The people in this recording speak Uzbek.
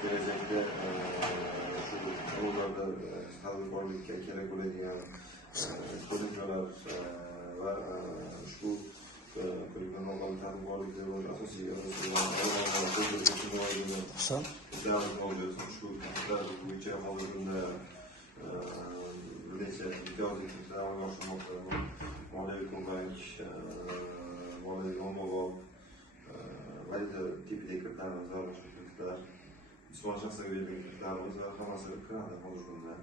kelajakda shu yo'llarda tadbirkorlikka kerak bo'ladigan ko'nikmalar va ushbu ko'nikmalarni tadbirkorlikda asosiy ushbu bo'yicha hozirgi kunda bir necha imtiyozli amalga oshirmoqda. Moliyaviy ko'mak, moliyaviy ommabop valyuta tipidagi kreditlarimiz va boshqa kreditlar, jismoniy shaxslarga berilgan kreditlarimiz va hammasi kiradi hozirgi kunda.